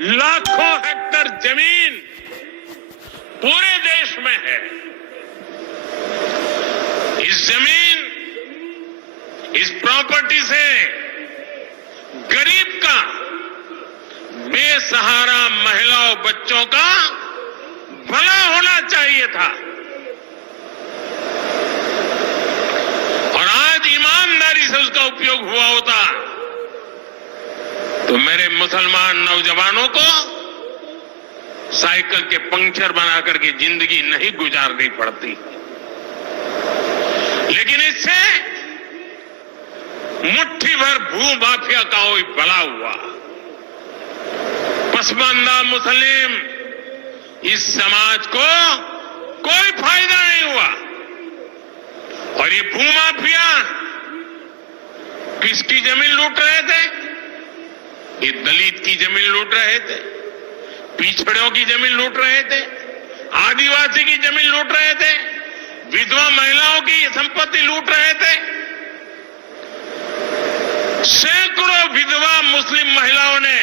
लाखों हेक्टर जमीन पूरे देश में है। इस जमीन, इस प्रॉपर्टी से गरीब का, बेसहारा महिलाओं बच्चों का भला होना चाहिए था। और आज ईमानदारी से उसका उपयोग हुआ होता तो मेरे मुसलमान नौजवानों को साइकिल के पंक्चर बनाकर के जिंदगी नहीं गुजारनी पड़ती। लेकिन इससे मुट्ठी भर भू माफिया का कोई भला हुआ। पसमानदा मुस्लिम इस समाज को कोई फायदा नहीं हुआ। और ये भू माफिया किसकी जमीन लूट रहे थे? ये दलित की जमीन लूट रहे थे, पिछड़ों की जमीन लूट रहे थे, आदिवासी की जमीन लूट रहे थे, विधवा महिलाओं की संपत्ति लूट रहे थे। सैकड़ों विधवा मुस्लिम महिलाओं ने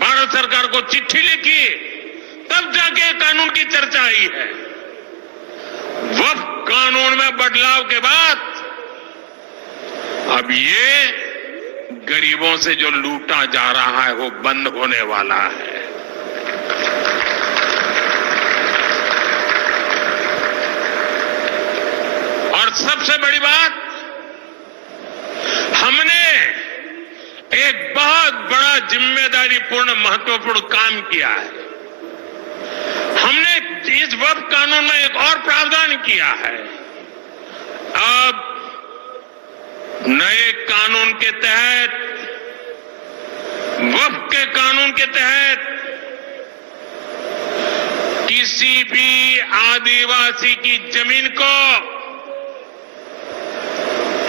भारत सरकार को चिट्ठी लिखी, तब जाके कानून की चर्चा आई है। वक्फ कानून में बदलाव के बाद अब ये गरीबों से जो लूटा जा रहा है वो बंद होने वाला है। और सबसे बड़ी बात, हमने एक बहुत बड़ा जिम्मेदारीपूर्ण महत्वपूर्ण काम किया है। हमने इस वक्फ कानून में एक और प्रावधान किया है। अब नए कानून के तहत, वक्फ के कानून के तहत किसी भी आदिवासी की जमीन को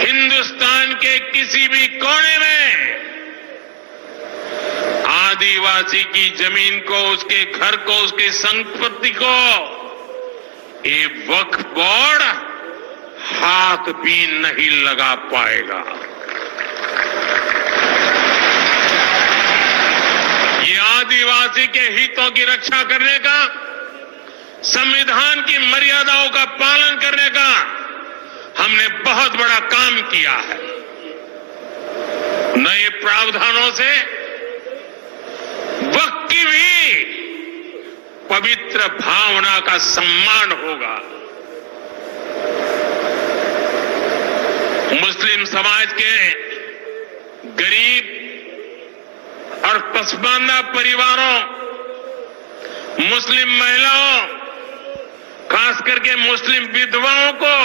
हिंदुस्तान के किसी भी कोने में आदिवासी की जमीन को, उसके घर को, उसकी संपत्ति को ये वक्फ बोर्ड हाथ भी नहीं लगा पाएगा। ये आदिवासी के हितों की रक्षा करने का, संविधान की मर्यादाओं का पालन करने का हमने बहुत बड़ा काम किया है। नए प्रावधानों से वक्फ की भी पवित्र भावना का सम्मान होगा। मुस्लिम समाज के गरीब और पसमानदा परिवारों, मुस्लिम महिलाओं, खास करके मुस्लिम विधवाओं को,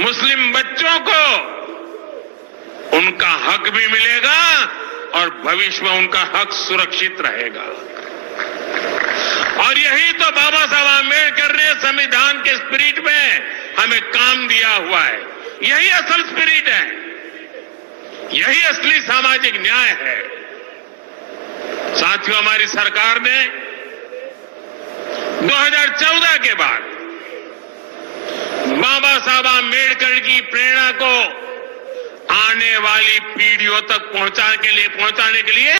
मुस्लिम बच्चों को उनका हक भी मिलेगा और भविष्य में उनका हक सुरक्षित रहेगा। और यही तो बाबा साहब आंबेडकर ने संविधान के स्पिरिट में हमें काम दिया हुआ है। यही असल स्पिरिट है, यही असली सामाजिक न्याय है। साथियों, हमारी सरकार ने 2014 के बाद बाबा साहब आंबेडकर की प्रेरणा को आने वाली पीढ़ियों तक पहुंचाने के लिए